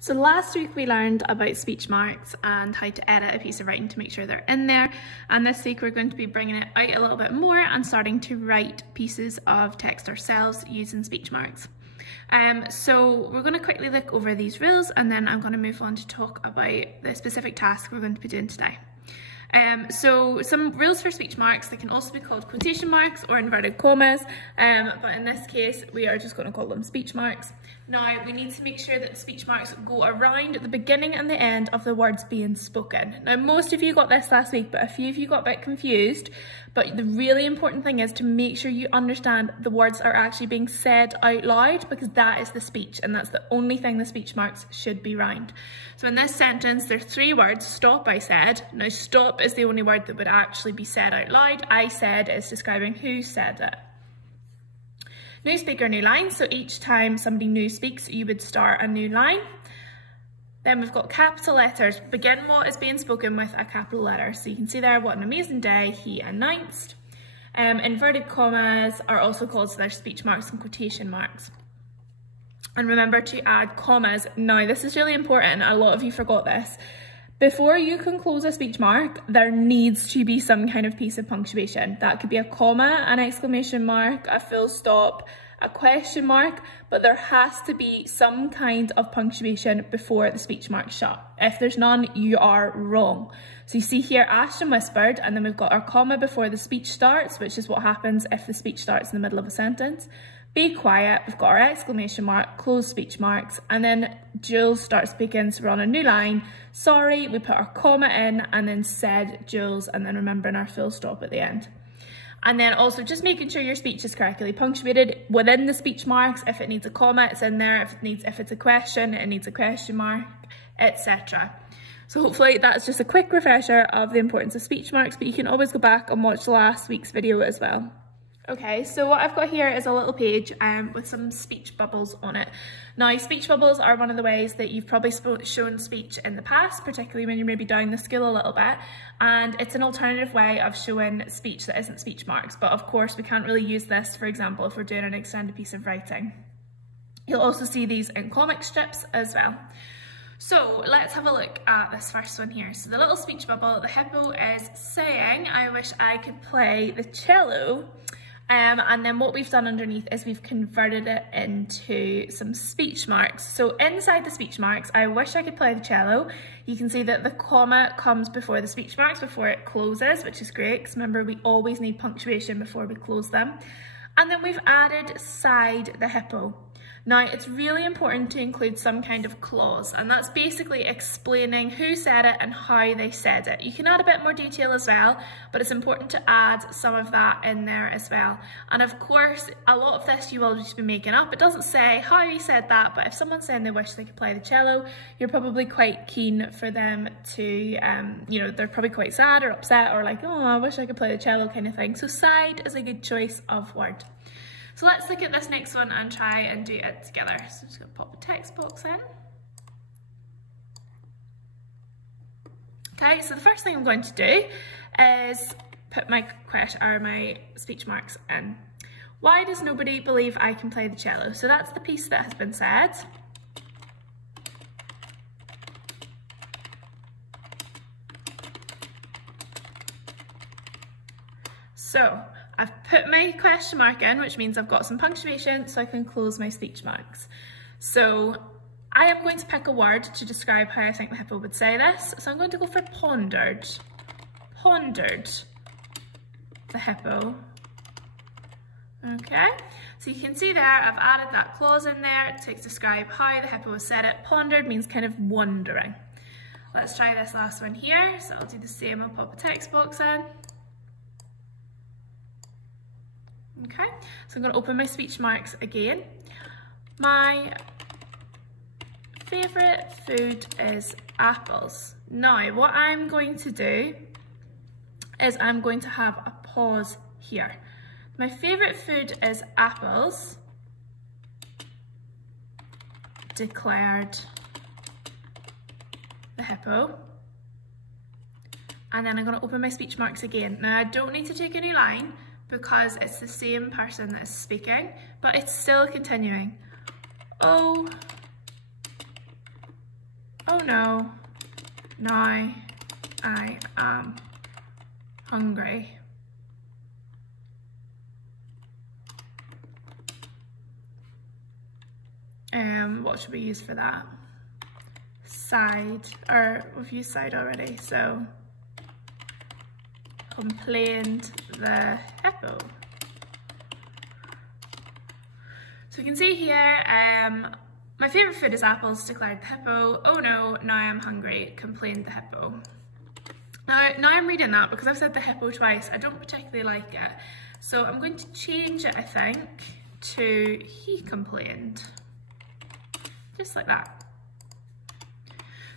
So last week we learned about speech marks and how to edit a piece of writing to make sure they're in there, and this week we're going to be bringing it out a little bit more and starting to write pieces of text ourselves using speech marks. So we're going to quickly look over these rules and then I'm going to move on to talk about the specific task we're going to be doing today. So some rules for speech marks, they can also be called quotation marks or inverted commas, but in this case we are just going to call them speech marks. Now we need to make sure that the speech marks go around the beginning and the end of the words being spoken. Now most of you got this last week, but a few of you got a bit confused, but the really important thing is to make sure you understand the words are actually being said out loud, because that is the speech and that's the only thing the speech marks should be round. So in this sentence there's three words. Stop, I said. Now stop is the only word that would actually be said out loud. I said is describing who said it. New speaker, new line. So each time somebody new speaks, you would start a new line. Then we've got capital letters. Begin what is being spoken with a capital letter. So you can see there, what an amazing day he announced. Inverted commas are also called, so they're speech marks and quotation marks. And remember to add commas. Now this is really important, a lot of you forgot this. Before you can close a speech mark, there needs to be some kind of piece of punctuation. That could be a comma, an exclamation mark, a full stop, a question mark, but there has to be some kind of punctuation before the speech mark shut. If there's none, you are wrong. So you see here, Ashton whispered, and then we've got our comma before the speech starts, which is what happens if the speech starts in the middle of a sentence. Be quiet, we've got our exclamation mark, close speech marks, and then Jules starts speaking, so we're on a new line. Sorry, we put our comma in, and then said Jules, and then remembering our full stop at the end. And then also just making sure your speech is correctly punctuated within the speech marks. If it needs a comma, it's in there. If it's a question, it needs a question mark, etc. So hopefully that's just a quick refresher of the importance of speech marks, but you can always go back and watch last week's video as well. Okay, so what I've got here is a little page with some speech bubbles on it. Now, speech bubbles are one of the ways that you've probably shown speech in the past, particularly when you're maybe down the school a little bit, and it's an alternative way of showing speech that isn't speech marks, but of course we can't really use this, for example, if we're doing an extended piece of writing. You'll also see these in comic strips as well. So let's have a look at this first one here. So the little speech bubble, the hippo is saying, I wish I could play the cello. And then what we've done underneath is we've converted it into some speech marks. So inside the speech marks, I wish I could play the cello. You can see that the comma comes before the speech marks, before it closes, which is great, because remember we always need punctuation before we close them. And then we've added side the hippo. Now, it's really important to include some kind of clause, and that's basically explaining who said it and how they said it. You can add a bit more detail as well, but it's important to add some of that in there as well. And of course, a lot of this you will just be making up. It doesn't say how he said that, but if someone's saying they wish they could play the cello, you're probably quite keen for them to, you know, they're probably quite sad or upset or like, oh, I wish I could play the cello kind of thing. So side is a good choice of word. So let's look at this next one and try and do it together. So I'm just going to pop the text box in. Okay, so the first thing I'm going to do is put my speech marks in. Why does nobody believe I can play the cello? So that's the piece that has been said. So I've put my question mark in, which means I've got some punctuation so I can close my speech marks. So I am going to pick a word to describe how I think the hippo would say this. So I'm going to go for pondered. Pondered the hippo. Okay, so you can see there I've added that clause in there to describe how the hippo has said it. Pondered means kind of wondering. Let's try this last one here. So I'll do the same, I'll pop a text box in. Okay, so I'm going to open my speech marks again. My favourite food is apples. Now, what I'm going to do is I'm going to have a pause here. My favourite food is apples, declared the hippo. And then I'm going to open my speech marks again. Now, I don't need to take a new line, because it's the same person that is speaking, but it's still continuing. Oh, oh no, now I am hungry. What should we use for that? Side, or we've used side already, so complained the hippo. So we can see here, my favourite food is apples, declared the hippo. Oh no, now I'm hungry, complained the hippo. Now I'm reading that because I've said the hippo twice. I don't particularly like it. So I'm going to change it, I think, to he complained. Just like that.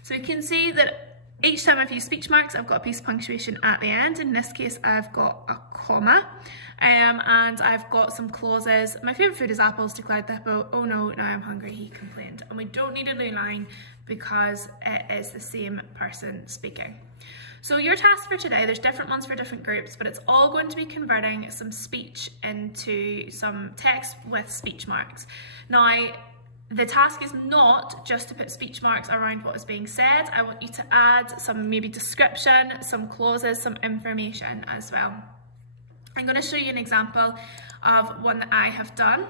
So you can see that each time I've used speech marks, I've got a piece of punctuation at the end. In this case, I've got a comma, and I've got some clauses. My favourite food is apples, declared the hippo. Oh no, now I'm hungry, he complained. And we don't need a new line because it is the same person speaking. So your task for today, there's different ones for different groups, but it's all going to be converting some speech into some text with speech marks. Now, the task is not just to put speech marks around what is being said. I want you to add some maybe description, some clauses, some information as well. I'm going to show you an example of one that I have done.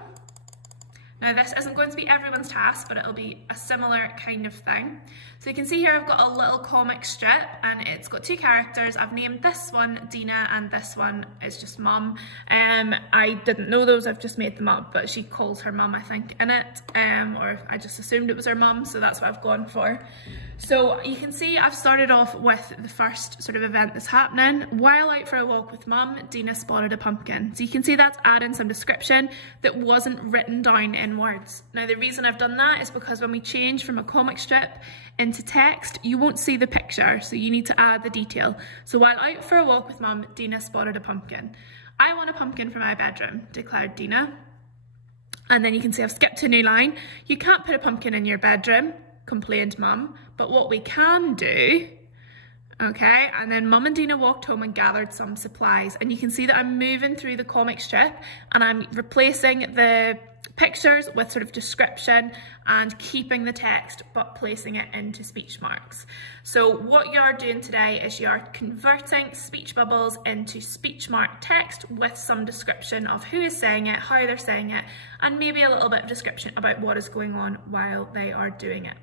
Now this isn't going to be everyone's task, but it'll be a similar kind of thing. So you can see here I've got a little comic strip and it's got two characters. I've named this one Dina and this one is just Mum. I didn't know those, I've just made them up, but she calls her mum, I think, in it, or I just assumed it was her mum, so that's what I've gone for. So you can see I've started off with the first sort of event that's happening. While out for a walk with Mum, Dina spotted a pumpkin. So you can see that's adding some description that wasn't written down in words. Now the reason I've done that is because when we change from a comic strip into text, you won't see the picture, so you need to add the detail. So while out for a walk with Mum, Dina spotted a pumpkin. I want a pumpkin for my bedroom, declared Dina. And then you can see I've skipped to a new line. You can't put a pumpkin in your bedroom, complained Mum, but what we can do, okay, and then Mum and Dina walked home and gathered some supplies, and you can see that I'm moving through the comic strip and I'm replacing the pictures with sort of description and keeping the text but placing it into speech marks. So what you're doing today is you're converting speech bubbles into speech mark text with some description of who is saying it, how they're saying it, and maybe a little bit of description about what is going on while they are doing it.